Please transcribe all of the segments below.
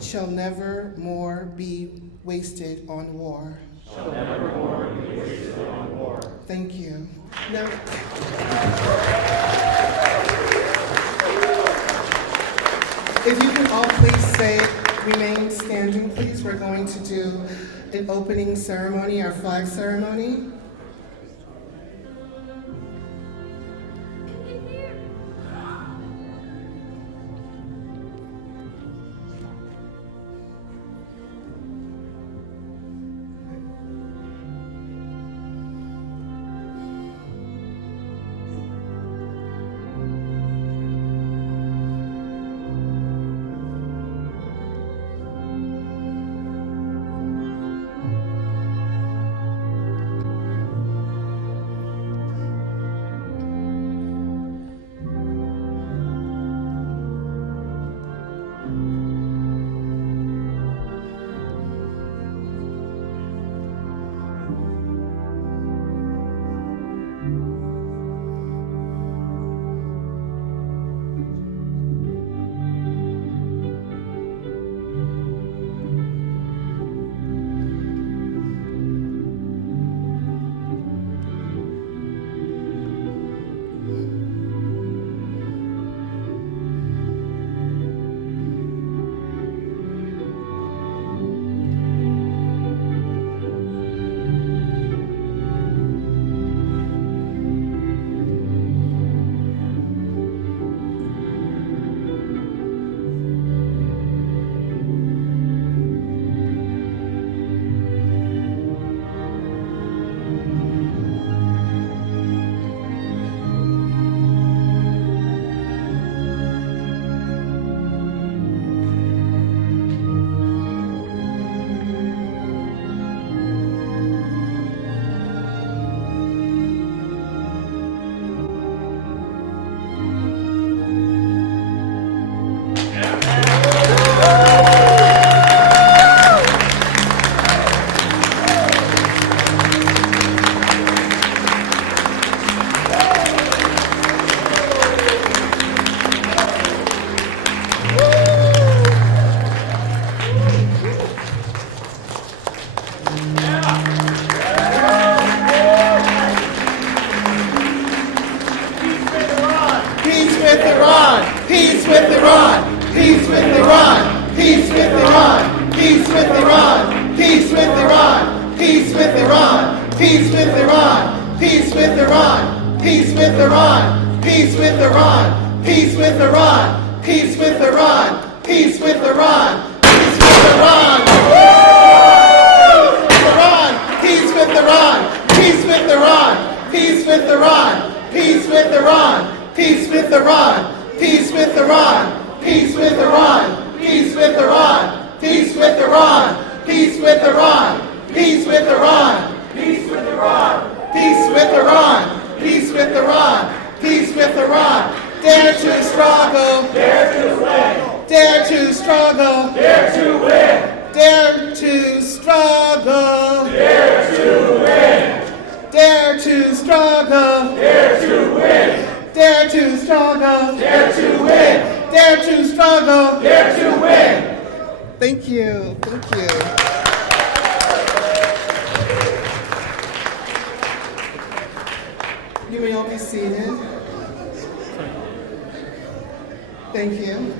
shall never more be wasted on war. Shall never more be wasted on war. Thank you. Now, if you can all please remain standing, please. We're going to do an opening ceremony, our flag ceremony. Thank you. Thank you. You may all be seated. Thank you.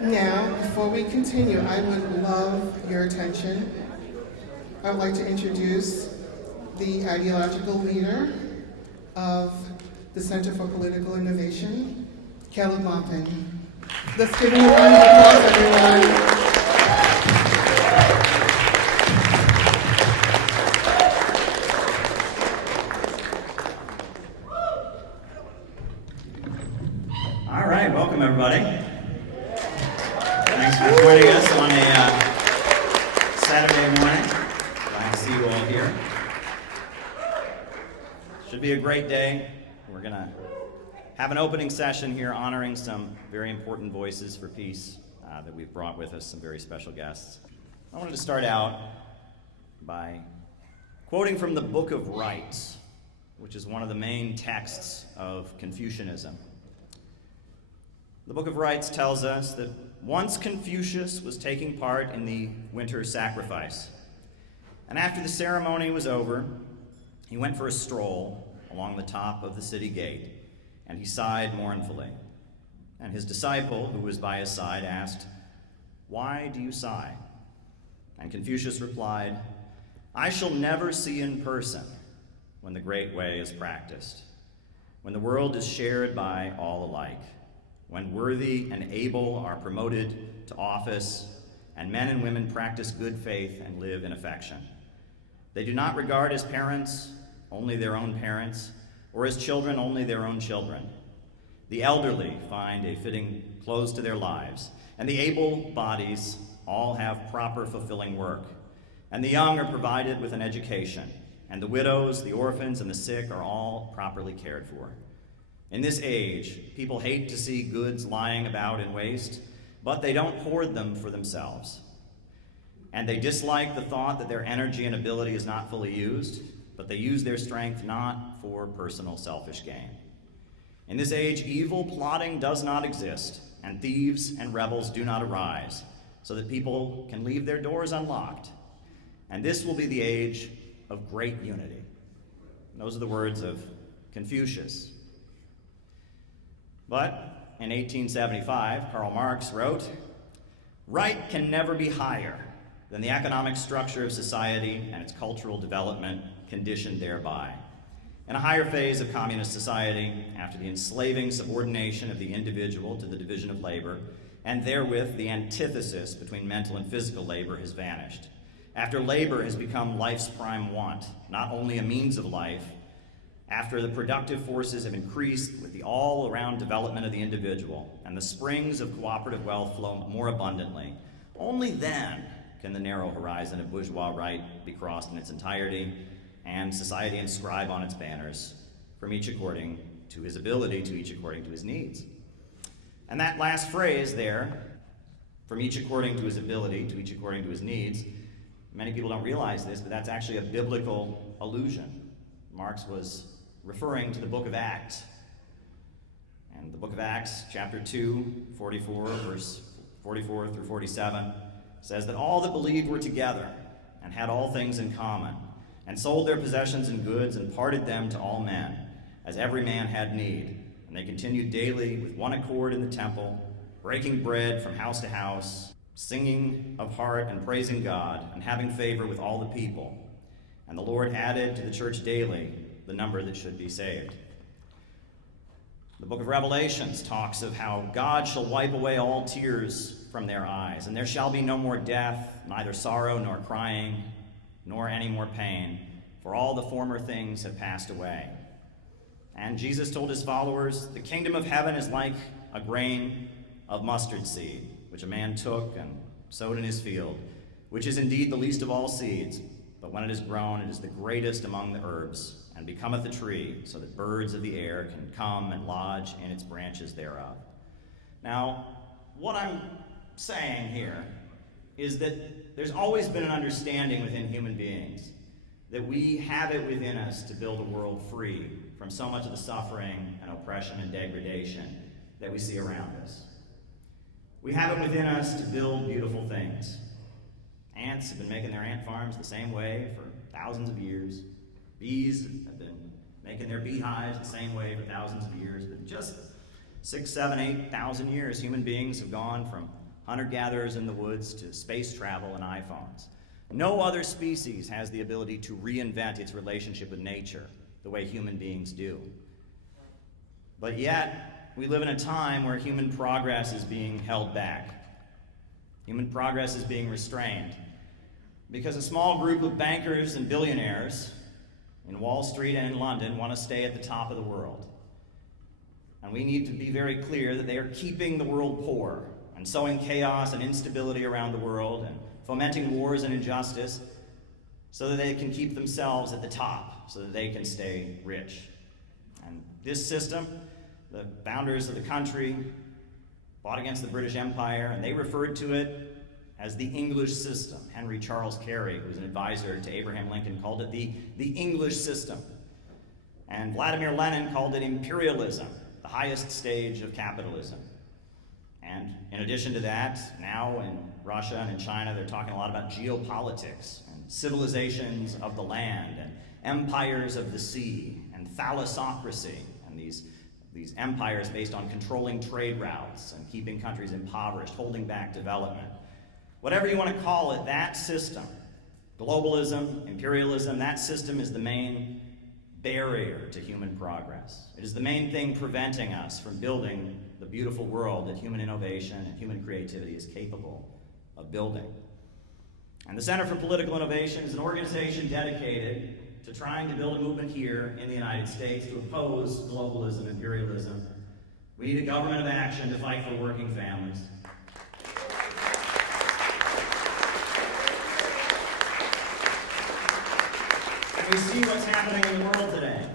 Now, before we continue, I would love your attention. I would like to introduce the ideological leader of the Center for Political Innovation, Kelly Maupin. Let's give him a round of applause, everyone. All right, welcome everybody. Thanks for joining us on a Saturday morning. Glad to see you all here. Should be a great day. We're going to have an opening session here honoring some very important voices for peace that we've brought with us, some very special guests. I wanted to start out by quoting from the Book of Rights, which is one of the main texts of Confucianism. The Book of Rites tells us that once Confucius was taking part in the winter sacrifice, and after the ceremony was over, he went for a stroll along the top of the city gate, and he sighed mournfully. And his disciple, who was by his side, asked, "Why do you sigh?" And Confucius replied, "I shall never see in person when the great way is practiced, when the world is shared by all alike, when worthy and able are promoted to office, and men and women practice good faith and live in affection. They do not regard as parents only their own parents, or as children only their own children. The elderly find a fitting close to their lives, and the able bodies all have proper fulfilling work, and the young are provided with an education, and the widows, the orphans, and the sick are all properly cared for. In this age, people hate to see goods lying about in waste, but they don't hoard them for themselves. And they dislike the thought that their energy and ability is not fully used, but they use their strength not for personal selfish gain. In this age, evil plotting does not exist, and thieves and rebels do not arise, so that people can leave their doors unlocked. And this will be the age of great unity." And those are the words of Confucius. But in 1875, Karl Marx wrote, "Right can never be higher than the economic structure of society and its cultural development conditioned thereby. In a higher phase of communist society, after the enslaving subordination of the individual to the division of labor, and therewith the antithesis between mental and physical labor has vanished. After labor has become life's prime want, not only a means of life, after the productive forces have increased with the all-around development of the individual, and the springs of cooperative wealth flow more abundantly, only then can the narrow horizon of bourgeois right be crossed in its entirety, and society inscribe on its banners, from each according to his ability, to each according to his needs." And that last phrase there, from each according to his ability, to each according to his needs, many people don't realize this, but that's actually a biblical allusion. Marx was referring to the book of Acts. And the book of Acts, chapter 2, 44, verse 44 through 47, says that all that believed were together and had all things in common, and sold their possessions and goods and parted them to all men, as every man had need. And they continued daily with one accord in the temple, breaking bread from house to house, singing of heart and praising God, and having favor with all the people. And the Lord added to the church daily the number that should be saved. The book of Revelations talks of how God shall wipe away all tears from their eyes, and there shall be no more death, neither sorrow nor crying, nor any more pain, for all the former things have passed away. And Jesus told his followers, "The kingdom of heaven is like a grain of mustard seed, which a man took and sowed in his field, which is indeed the least of all seeds, but when it is grown, it is the greatest among the herbs, and becometh a tree, so that birds of the air can come and lodge in its branches thereof." Now, what I'm saying here is that there's always been an understanding within human beings that we have it within us to build a world free from so much of the suffering and oppression and degradation that we see around us. We have it within us to build beautiful things. Ants have been making their ant farms the same way for thousands of years. Bees have been making their beehives the same way for thousands of years. But just 6,000, 7,000, 8,000 years, human beings have gone from hunter-gatherers in the woods to space travel and iPhones. No other species has the ability to reinvent its relationship with nature the way human beings do. But yet, we live in a time where human progress is being held back. Human progress is being restrained because a small group of bankers and billionaires in Wall Street and in London want to stay at the top of the world. And we need to be very clear that they are keeping the world poor and sowing chaos and instability around the world and fomenting wars and injustice so that they can keep themselves at the top, so that they can stay rich. And this system, the founders of the country fought against the British Empire, and they referred to it as the English system. Henry Charles Carey, who was an advisor to Abraham Lincoln, called it the English system. And Vladimir Lenin called it imperialism, the highest stage of capitalism. And in addition to that, now in Russia and in China, they're talking a lot about geopolitics and civilizations of the land and empires of the sea and thalassocracy and these empires based on controlling trade routes and keeping countries impoverished, holding back development. Whatever you want to call it, that system, globalism, imperialism, that system is the main barrier to human progress. It is the main thing preventing us from building the beautiful world that human innovation and human creativity is capable of building. And the Center for Political Innovation is an organization dedicated to trying to build a movement here in the United States to oppose globalism, imperialism. We need a government of action to fight for working families. We see what's happening in the world today.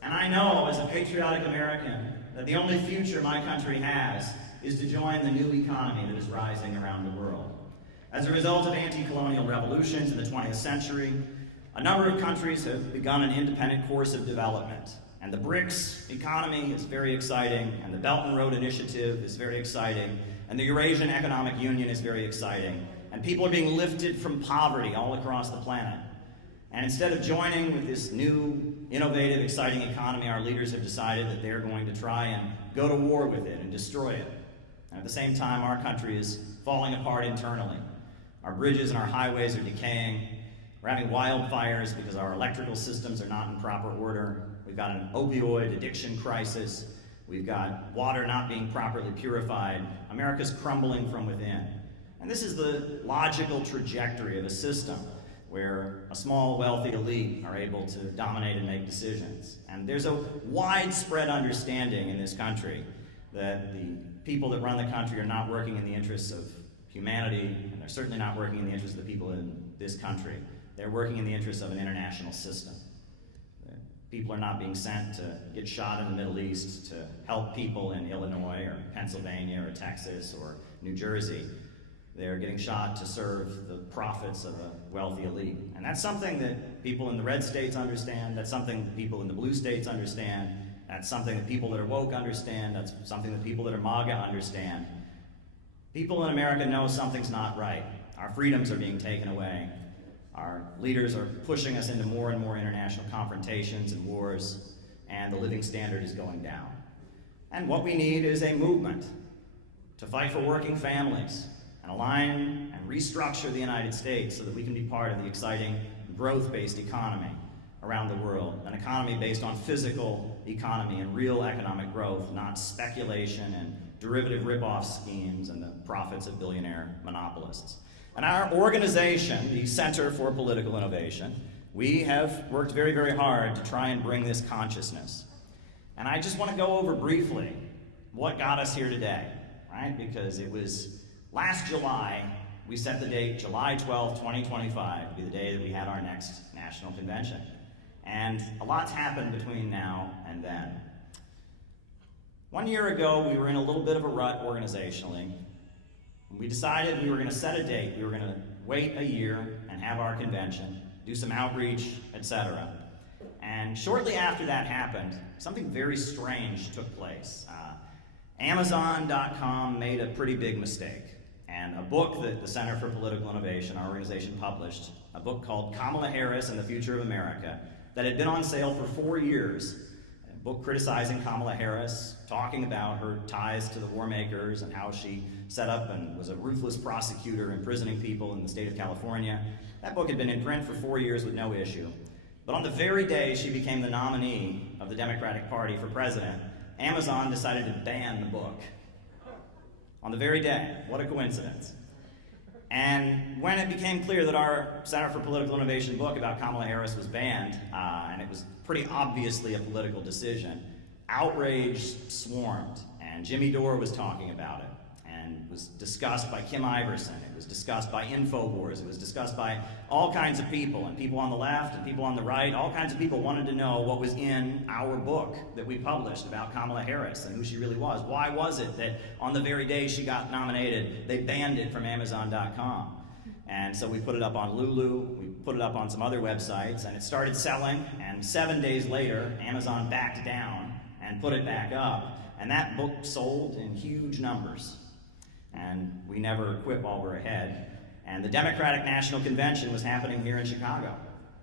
And I know, as a patriotic American, that the only future my country has is to join the new economy that is rising around the world. As a result of anti-colonial revolutions in the 20th century, a number of countries have begun an independent course of development. And the BRICS economy is very exciting, and the Belt and Road Initiative is very exciting, and the Eurasian Economic Union is very exciting. And people are being lifted from poverty all across the planet. And instead of joining with this new, innovative, exciting economy, our leaders have decided that they're going to try and go to war with it and destroy it. And at the same time, our country is falling apart internally. Our bridges and our highways are decaying. We're having wildfires because our electrical systems are not in proper order. We've got an opioid addiction crisis. We've got water not being properly purified. America's crumbling from within. And this is the logical trajectory of a system where a small, wealthy elite are able to dominate and make decisions. And there's a widespread understanding in this country that the people that run the country are not working in the interests of humanity, and they're certainly not working in the interests of the people in this country. They're working in the interests of an international system. People are not being sent to get shot in the Middle East to help people in Illinois or Pennsylvania or Texas or New Jersey. They're getting shot to serve the profits of a wealthy elite. And that's something that people in the red states understand. That's something that people in the blue states understand. That's something that people that are woke understand. That's something that people that are MAGA understand. People in America know something's not right. Our freedoms are being taken away. Our leaders are pushing us into more and more international confrontations and wars, and the living standard is going down. And what we need is a movement to fight for working families, and align and restructure the United States so that we can be part of the exciting growth-based economy around the world, an economy based on physical economy and real economic growth, not speculation and derivative rip-off schemes and the profits of billionaire monopolists. And our organization, the Center for Political Innovation, we have worked very, very hard to try and bring this consciousness. And I just want to go over briefly what got us here today, right? Because it was last July, we set the date, July 12, 2025, to be the day that we had our next national convention. And a lot's happened between now and then. 1 year ago, we were in a little bit of a rut organizationally. We decided we were going to set a date. We were going to wait a year and have our convention, do some outreach, etc. And shortly after that happened, something very strange took place. Amazon.com made a pretty big mistake. And a book that the Center for Political Innovation, our organization, published, a book called Kamala Harris and the Future of America, that had been on sale for 4 years. A book criticizing Kamala Harris, talking about her ties to the war makers and how she set up and was a ruthless prosecutor imprisoning people in the state of California. That book had been in print for 4 years with no issue. But on the very day she became the nominee of the Democratic Party for president, Amazon decided to ban the book. On the very day. What a coincidence. And when it became clear that our Center for Political Innovation book about Kamala Harris was banned, and it was pretty obviously a political decision, outrage swarmed, and Jimmy Dore was talking about it, and it was discussed by Kim Iverson, it was discussed by InfoWars, it was discussed by all kinds of people, and people on the left and people on the right. All kinds of people wanted to know what was in our book that we published about Kamala Harris and who she really was. Why was it that on the very day she got nominated, they banned it from Amazon.com? And so we put it up on Lulu, we put it up on some other websites, and it started selling, and 7 days later, Amazon backed down and put it back up. and that book sold in huge numbers. And we never quit while we're ahead. And the Democratic National Convention was happening here in Chicago.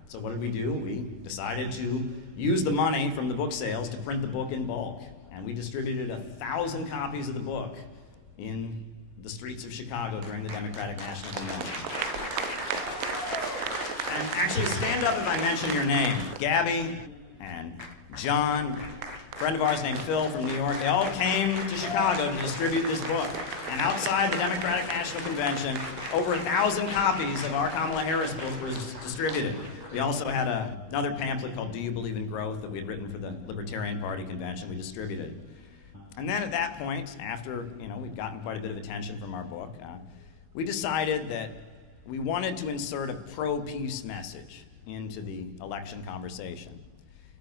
So what did we do? We decided to use the money from the book sales to print the book in bulk. And we distributed 1,000 copies of the book in the streets of Chicago during the Democratic National Convention. And actually, stand up if I mention your name. Gabby and John, a friend of ours named Phil from New York, they all came to Chicago to distribute this book. And outside the Democratic National Convention, over 1,000 copies of our Kamala Harris book were distributed. We also had another pamphlet called Do You Believe in Growth that we had written for the Libertarian Party convention we distributed. And then at that point, after we'd gotten quite a bit of attention from our book, we decided that we wanted to insert a pro-peace message into the election conversation.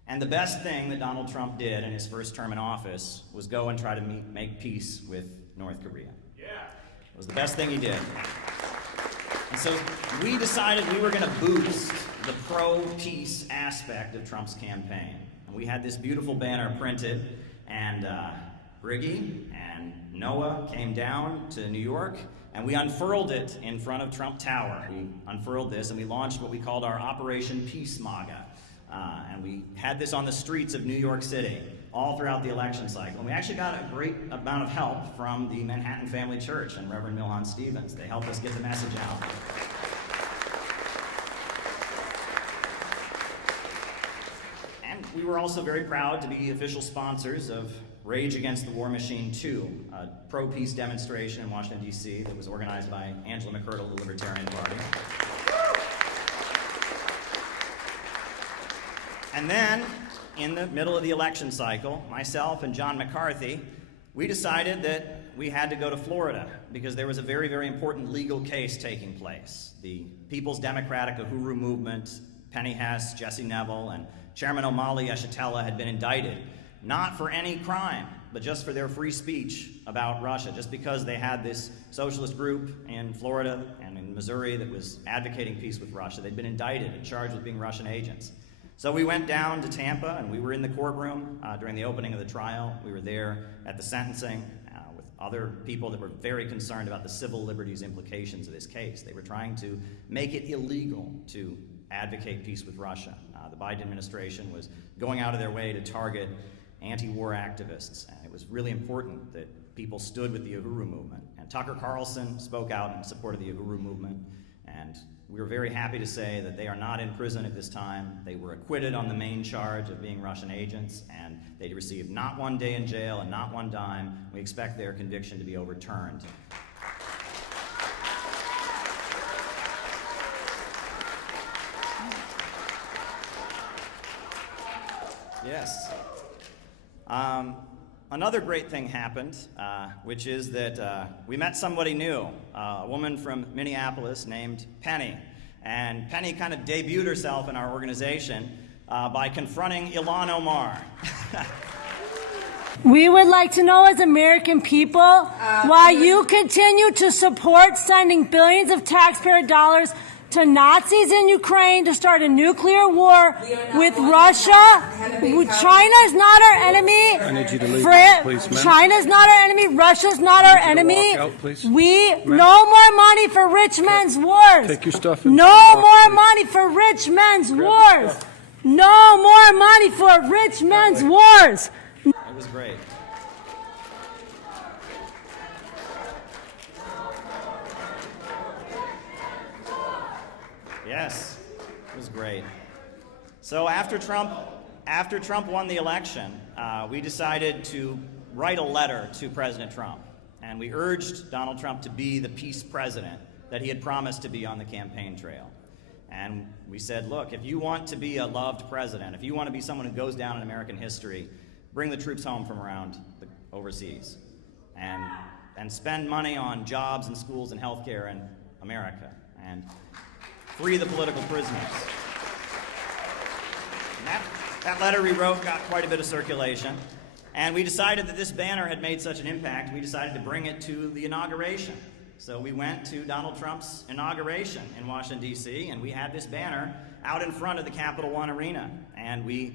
And the best thing that Donald Trump did in his first term in office was go and try to make peace with North Korea. Yeah. It was the best thing he did. And so we decided we were going to boost the pro-peace aspect of Trump's campaign. And we had this beautiful banner printed, and Briggy and Noah came down to New York, and we unfurled it in front of Trump Tower. We unfurled this, and we launched what we called our Operation Peace MAGA. And we had this on the streets of New York City all throughout the election cycle. And we actually got a great amount of help from the Manhattan Family Church and Reverend Milhan Stevens. They helped us get the message out. And we were also very proud to be official sponsors of Rage Against the War Machine 2, a pro-peace demonstration in Washington, D.C. that was organized by Angela McCurdle, the Libertarian Party. And then, in the middle of the election cycle, myself and John McCarthy, we decided that we had to go to Florida because there was a very, very important legal case taking place. The People's Democratic Uhuru Movement, Penny Hess, Jesse Neville, and Chairman Omali Yeshitela had been indicted, not for any crime, but just for their free speech about Russia, just because they had this socialist group in Florida and in Missouri that was advocating peace with Russia. They'd been indicted and charged with being Russian agents. So we went down to Tampa, and we were in the courtroom during the opening of the trial. We were there at the sentencing with other people that were very concerned about the civil liberties implications of this case. They were trying to make it illegal to advocate peace with Russia. The Biden administration was going out of their way to target anti-war activists, and it was really important that people stood with the Uhuru movement. And Tucker Carlson spoke out in support of the Uhuru movement, and we were very happy to say that they are not in prison at this time. They were acquitted on the main charge of being Russian agents, and they received not one day in jail and not one dime. We expect their conviction to be overturned. Yes. Another great thing happened, which is that we met somebody new, a woman from Minneapolis named Penny. And Penny kind of debuted herself in our organization by confronting Ilhan Omar. We would like to know, as American people, why you continue to support sending billions of taxpayer dollars to Nazis in Ukraine to start a nuclear war with Russia. China is not our enemy. I need you to leave, please, ma'am. China's not our enemy. Russia's not our enemy. Walk out, please. No more money for rich men's wars. Take your stuff and no walk, more please. money for rich men's wars. No more money for rich men's wars. It was great. Yes, it was great. So after Trump won the election, we decided to write a letter to President Trump, and we urged Donald Trump to be the peace president that he had promised to be on the campaign trail. And we said, look, if you want to be a loved president, if you want to be someone who goes down in American history, bring the troops home from around overseas, and spend money on jobs and schools and healthcare in America, and free the political prisoners. And that letter we wrote got quite a bit of circulation, and we decided that this banner had made such an impact, we decided to bring it to the inauguration. So we went to Donald Trump's inauguration in Washington, D.C., and we had this banner out in front of the Capital One Arena. And we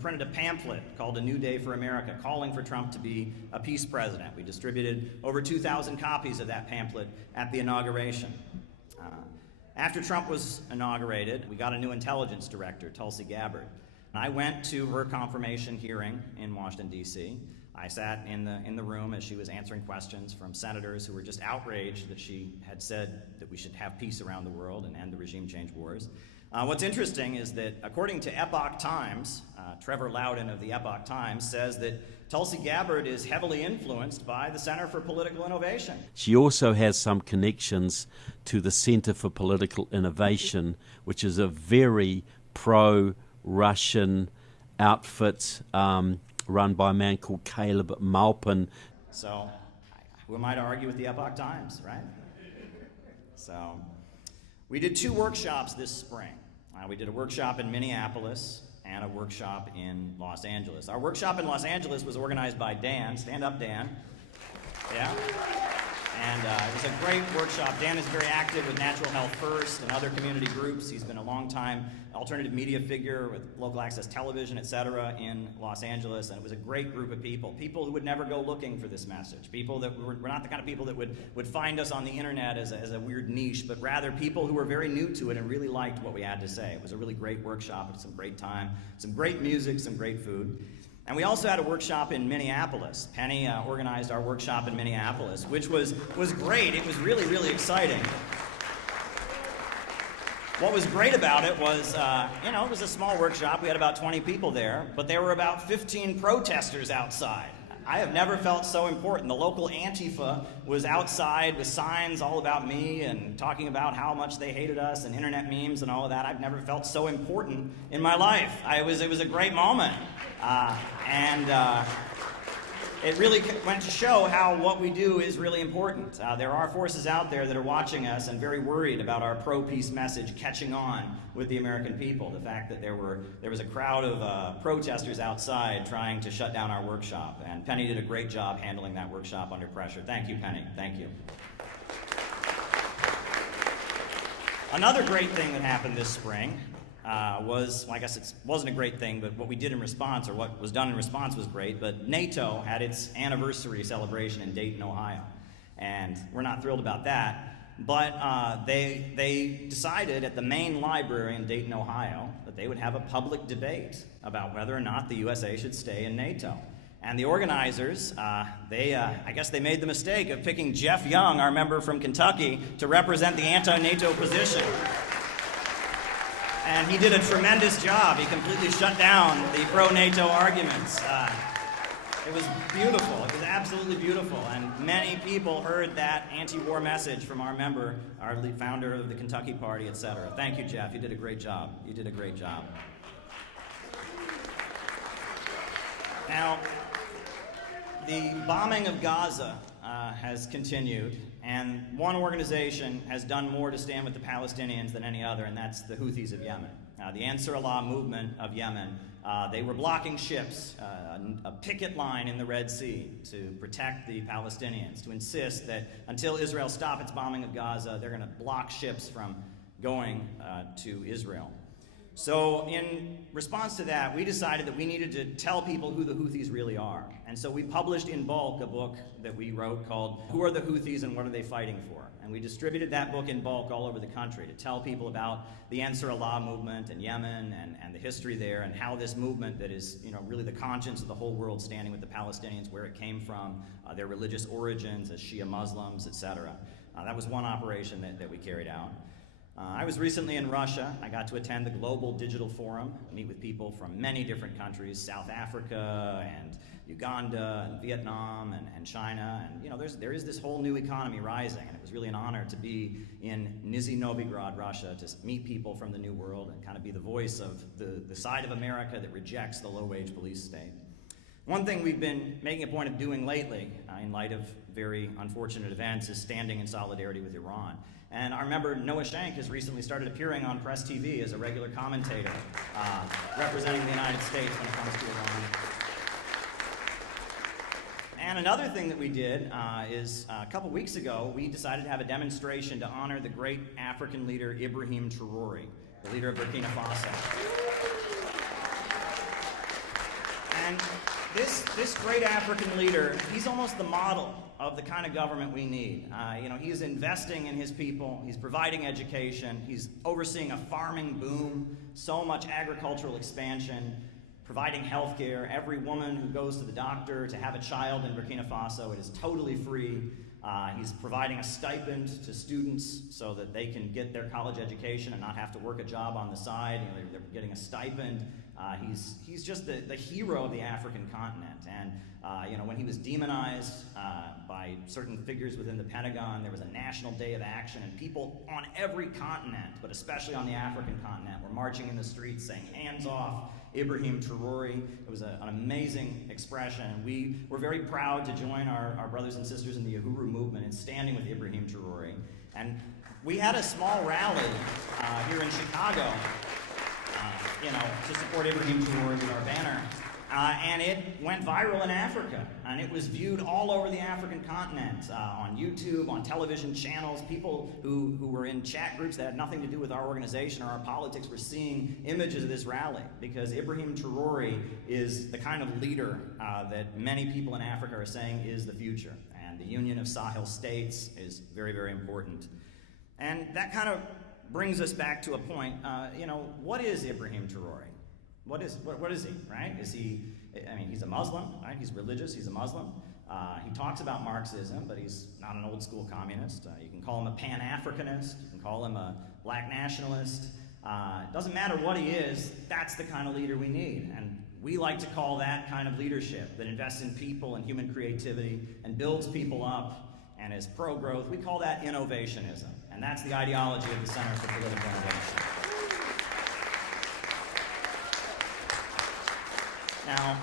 printed a pamphlet called A New Day for America, calling for Trump to be a peace president. We distributed over 2,000 copies of that pamphlet at the inauguration. After Trump was inaugurated, we got a new intelligence director, Tulsi Gabbard. And I went to her confirmation hearing in Washington, D.C. I sat in the room as she was answering questions from senators who were just outraged that she had said that we should have peace around the world and end the regime change wars. What's interesting is that according to Epoch Times, Trevor Loudon of the Epoch Times says that Tulsi Gabbard is heavily influenced by the Center for Political Innovation. She also has some connections to the Center for Political Innovation, which is a very pro-Russian outfit run by a man called Caleb Maupin. So, who am I to argue with the Epoch Times, right? So, we did 2 workshops this spring. We did a workshop in Minneapolis and a workshop in Los Angeles. Our workshop in Los Angeles was organized by Dan. Stand up, Dan. Yeah? And it was a great workshop. Dan is very active with Natural Health First and other community groups. He's been a long-time alternative media figure with local access television, et cetera, in Los Angeles. And it was a great group of people who would never go looking for this message. People that were not the kind of people that would find us on the internet as a weird niche, but rather people who were very new to it and really liked what we had to say. It was a really great workshop. It was some great time, some great music, some great food. And we also had a workshop in Minneapolis. Penny organized our workshop in Minneapolis, which was great. It was really, really exciting. What was great about it was, it was a small workshop. We had about 20 people there, but there were about 15 protesters outside. I have never felt so important. The local Antifa was outside with signs all about me and talking about how much they hated us and internet memes and all of that. I've never felt so important in my life. It was a great moment. It really went to show how what we do is really important. There are forces out there that are watching us and very worried about our pro-peace message catching on with the American people. The fact that there was a crowd of protesters outside trying to shut down our workshop. And Penny did a great job handling that workshop under pressure. Thank you, Penny. Thank you. Another great thing that happened this spring I guess it wasn't a great thing, but what we did in response, or what was done in response was great, but NATO had its anniversary celebration in Dayton, Ohio. And we're not thrilled about that, but they decided at the main library in Dayton, Ohio, that they would have a public debate about whether or not the USA should stay in NATO. And the organizers, I guess they made the mistake of picking Jeff Young, our member from Kentucky, to represent the anti-NATO position. And he did a tremendous job. He completely shut down the pro-NATO arguments. It was beautiful. It was absolutely beautiful. And many people heard that anti-war message from our member, our lead founder of the Kentucky Party, etc. Thank you, Jeff. You did a great job. You did a great job. Now, the bombing of Gaza has continued, and one organization has done more to stand with the Palestinians than any other, and that's the Houthis of Yemen. The Ansar Allah movement of Yemen, they were blocking ships, a picket line in the Red Sea to protect the Palestinians, to insist that until Israel stops its bombing of Gaza, they're going to block ships from going to Israel. So in response to that, we decided that we needed to tell people who the Houthis really are. And so we published in bulk a book that we wrote called Who Are the Houthis and What Are They Fighting For? And we distributed that book in bulk all over the country to tell people about the Ansar Allah movement in Yemen and the history there, and how this movement that is really the conscience of the whole world standing with the Palestinians, where it came from, their religious origins as Shia Muslims, etc. That was one operation that we carried out. I was recently in Russia. I got to attend the Global Digital Forum, meet with people from many different countries, South Africa and Uganda and Vietnam and China. And there is this whole new economy rising, and it was really an honor to be in Nizhny Novgorod, Russia, to meet people from the New World and kind of be the voice of the side of America that rejects the low-wage police state. One thing we've been making a point of doing lately, in light of very unfortunate events, is standing in solidarity with Iran. And our member Noah Shank has recently started appearing on Press TV as a regular commentator, representing the United States when it comes to Iran. And another thing that we did is a couple weeks ago, we decided to have a demonstration to honor the great African leader Ibrahim Traoré, the leader of Burkina Faso. And this great African leader, he's almost the model of the kind of government we need. He's investing in his people, he's providing education, he's overseeing a farming boom, so much agricultural expansion, providing health care. Every woman who goes to the doctor to have a child in Burkina Faso, it is totally free. He's providing a stipend to students so that they can get their college education and not have to work a job on the side. They're getting a stipend. He's just the hero of the African continent. And when he was demonized by certain figures within the Pentagon, there was a national day of action, and people on every continent, but especially on the African continent, were marching in the streets saying, "Hands off Ibrahim Traoré." It was an amazing expression, and we were very proud to join our brothers and sisters in the Uhuru movement in standing with Ibrahim Traoré. And we had a small rally here in Chicago, to support Ibrahim Traoré with our banner. And it went viral in Africa, and it was viewed all over the African continent, on YouTube, on television channels. People who were in chat groups that had nothing to do with our organization or our politics were seeing images of this rally, because Ibrahim Traoré is the kind of leader that many people in Africa are saying is the future. And the Union of Sahel States is very, very important. And that kind of brings us back to a point, what is Ibrahim Traoré? What is he, right? He's a Muslim, right? He's religious, he's a Muslim. He talks about Marxism, but he's not an old school communist. You can call him a Pan-Africanist, you can call him a black nationalist. It doesn't matter what he is, that's the kind of leader we need. And we like to call that kind of leadership that invests in people and human creativity and builds people up and is pro-growth. We call that innovationism. And that's the ideology of the Center for Political Innovation. Now,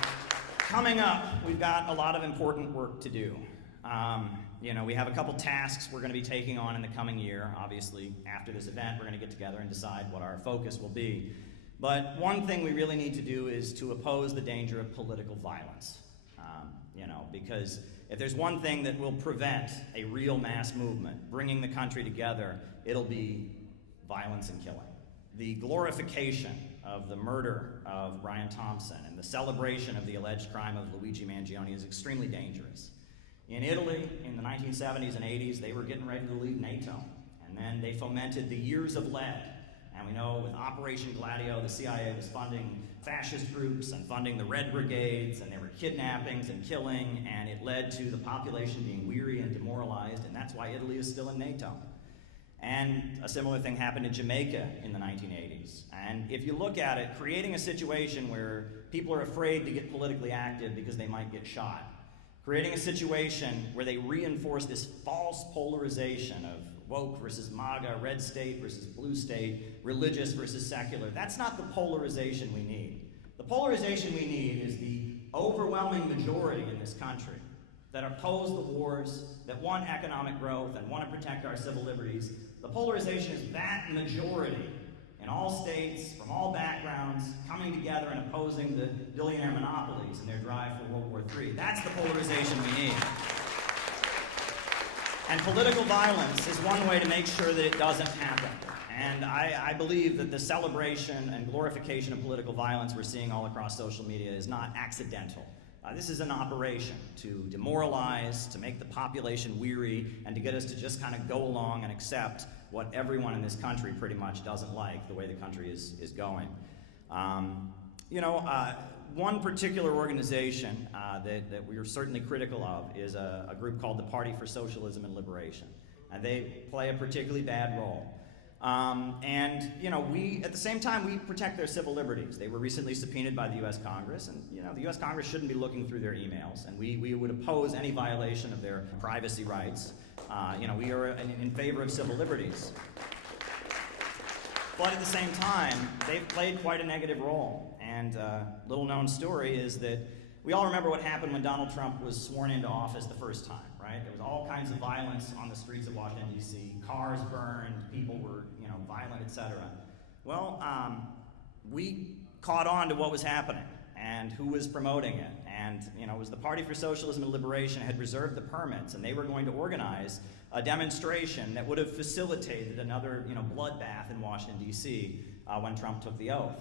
coming up, we've got a lot of important work to do. We have a couple tasks we're going to be taking on in the coming year. Obviously, after this event, we're going to get together and decide what our focus will be. But one thing we really need to do is to oppose the danger of political violence. Because if there's one thing that will prevent a real mass movement, bringing the country together, it'll be violence and killing. The glorification of the murder of Brian Thompson and the celebration of the alleged crime of Luigi Mangione is extremely dangerous. In Italy, in the 1970s and 80s, they were getting ready to leave NATO. And then they fomented the years of lead. And we know with Operation Gladio, the CIA was funding fascist groups and funding the Red Brigades, and there were kidnappings and killing, and it led to the population being weary and demoralized, and that's why Italy is still in NATO. And a similar thing happened in Jamaica in the 1980s. And if you look at it, creating a situation where people are afraid to get politically active because they might get shot, creating a situation where they reinforce this false polarization of woke versus MAGA, red state versus blue state, religious versus secular. That's not the polarization we need. The polarization we need is the overwhelming majority in this country that oppose the wars, that want economic growth, and want to protect our civil liberties. The polarization is that majority in all states, from all backgrounds, coming together and opposing the billionaire monopolies in their drive for World War III. That's the polarization we need. And political violence is one way to make sure that it doesn't happen. And I believe that the celebration and glorification of political violence we're seeing all across social media is not accidental. This is an operation to demoralize, to make the population weary, and to get us to just kind of go along and accept what everyone in this country pretty much doesn't like, the way the country is going. One particular organization that we are certainly critical of is a group called the Party for Socialism and Liberation. And they play a particularly bad role. We, at the same time, we protect their civil liberties. They were recently subpoenaed by the U.S. Congress, and the U.S. Congress shouldn't be looking through their emails, and we would oppose any violation of their privacy rights. We are in favor of civil liberties. But at the same time, they've played quite a negative role. And little known story is that we all remember what happened when Donald Trump was sworn into office the first time, right? There was all kinds of violence on the streets of Washington, D.C. Cars burned, people were, violent, etc. Well, we caught on to what was happening. and who was promoting it. And it was the Party for Socialism and Liberation had reserved the permits, and they were going to organize a demonstration that would have facilitated another bloodbath in Washington, D.C. When Trump took the oath.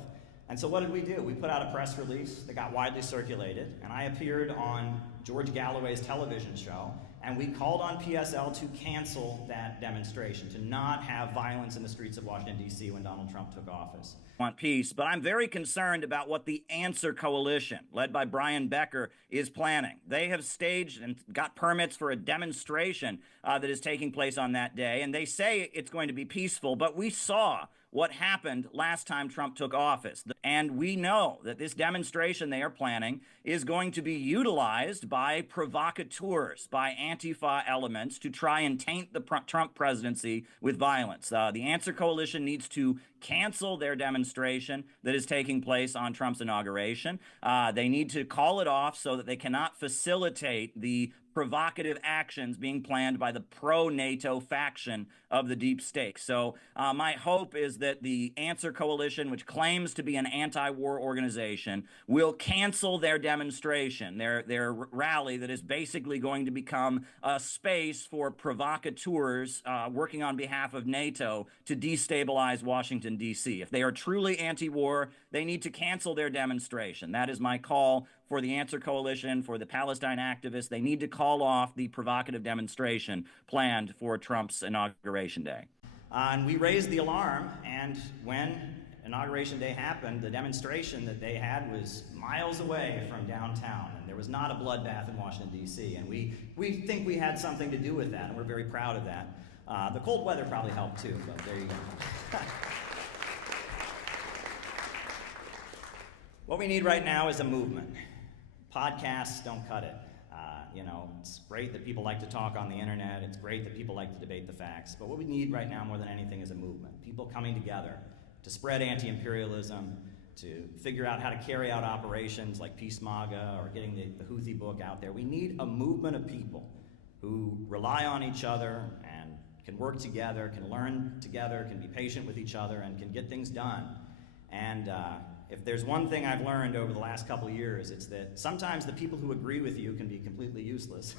And so what did we do? We put out a press release that got widely circulated, and I appeared on George Galloway's television show, and we called on PSL to cancel that demonstration, to not have violence in the streets of Washington, D.C. when Donald Trump took office. Want peace, but I'm very concerned about what the Answer Coalition, led by Brian Becker, is planning. They have staged and got permits for a demonstration that is taking place on that day, and they say it's going to be peaceful, but we saw what happened last time Trump took office. And we know that this demonstration they are planning is going to be utilized by provocateurs, by Antifa elements to try and taint the Trump presidency with violence. The Answer Coalition needs to cancel their demonstration that is taking place on Trump's inauguration. They need to call it off so that they cannot facilitate the provocative actions being planned by the pro-NATO faction of the deep state. So my hope is that the Answer Coalition, which claims to be an anti-war organization, will cancel their demonstration, their rally that is basically going to become a space for provocateurs working on behalf of NATO to destabilize Washington, D.C. If they are truly anti-war, they need to cancel their demonstration. That is my call for the Answer Coalition, for the Palestine activists. They need to call off the provocative demonstration planned for Trump's Inauguration Day. And we raised the alarm, and when Inauguration Day happened, the demonstration that they had was miles away from downtown, and there was not a bloodbath in Washington, D.C., and we think we had something to do with that, and we're very proud of that. The cold weather probably helped too, but there you go. What we need right now is a movement. Podcasts don't cut it. It's great that people like to talk on the internet. It's great that people like to debate the facts. But what we need right now more than anything is a movement. People coming together to spread anti-imperialism, to figure out how to carry out operations like Peace MAGA or getting the Houthi book out there. We need a movement of people who rely on each other and can work together, can learn together, can be patient with each other, and can get things done. And if there's one thing I've learned over the last couple of years, it's that sometimes the people who agree with you can be completely useless.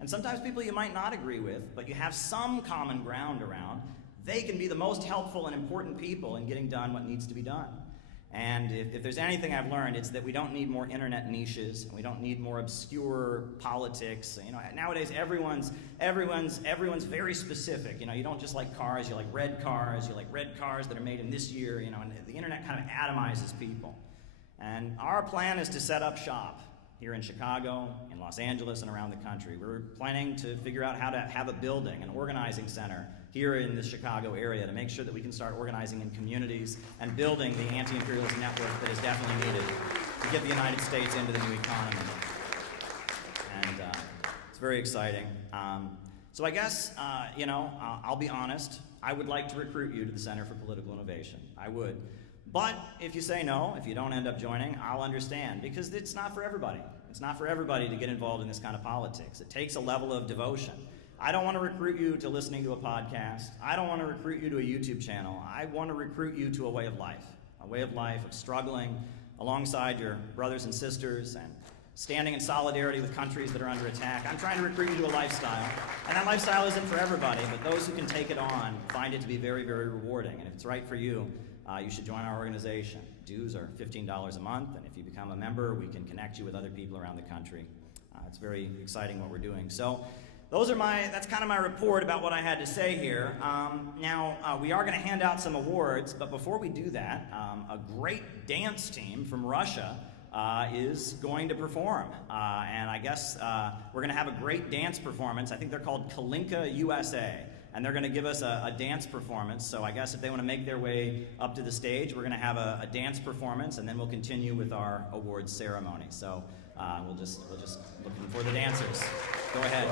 And sometimes people you might not agree with, but you have some common ground around, they can be the most helpful and important people in getting done what needs to be done. And if there's anything I've learned, it's that we don't need more internet niches, and we don't need more obscure politics. Nowadays everyone's very specific. You don't just like cars, you like red cars, that are made in this year, and the internet kind of atomizes people. And our plan is to set up shop here in Chicago, in Los Angeles, and around the country. We're planning to figure out how to have a building, an organizing center here in the Chicago area to make sure that we can start organizing in communities and building the anti-imperialist network that is definitely needed to get the United States into the new economy. And it's very exciting. So I guess, I'll be honest, I would like to recruit you to the Center for Political Innovation. I would. But if you say no, if you don't end up joining, I'll understand, because it's not for everybody. It's not for everybody to get involved in this kind of politics. It takes a level of devotion. I don't want to recruit you to listening to a podcast. I don't want to recruit you to a YouTube channel. I want to recruit you to a way of life of struggling alongside your brothers and sisters and standing in solidarity with countries that are under attack. I'm trying to recruit you to a lifestyle, and that lifestyle isn't for everybody, but those who can take it on find it to be very, very rewarding. And if it's right for you, you should join our organization. Dues are $15 a month, and if you become a member, we can connect you with other people around the country. It's very exciting what we're doing. So that's kind of my report about what I had to say here. Now, we are going to hand out some awards, but before we do that, a great dance team from Russia is going to perform. And I guess we're going to have a great dance performance. I think they're called Kalinka USA. And they're going to give us a dance performance. So I guess if they want to make their way up to the stage, we're going to have a dance performance, and then we'll continue with our awards ceremony. So we'll just looking for the dancers. Go ahead.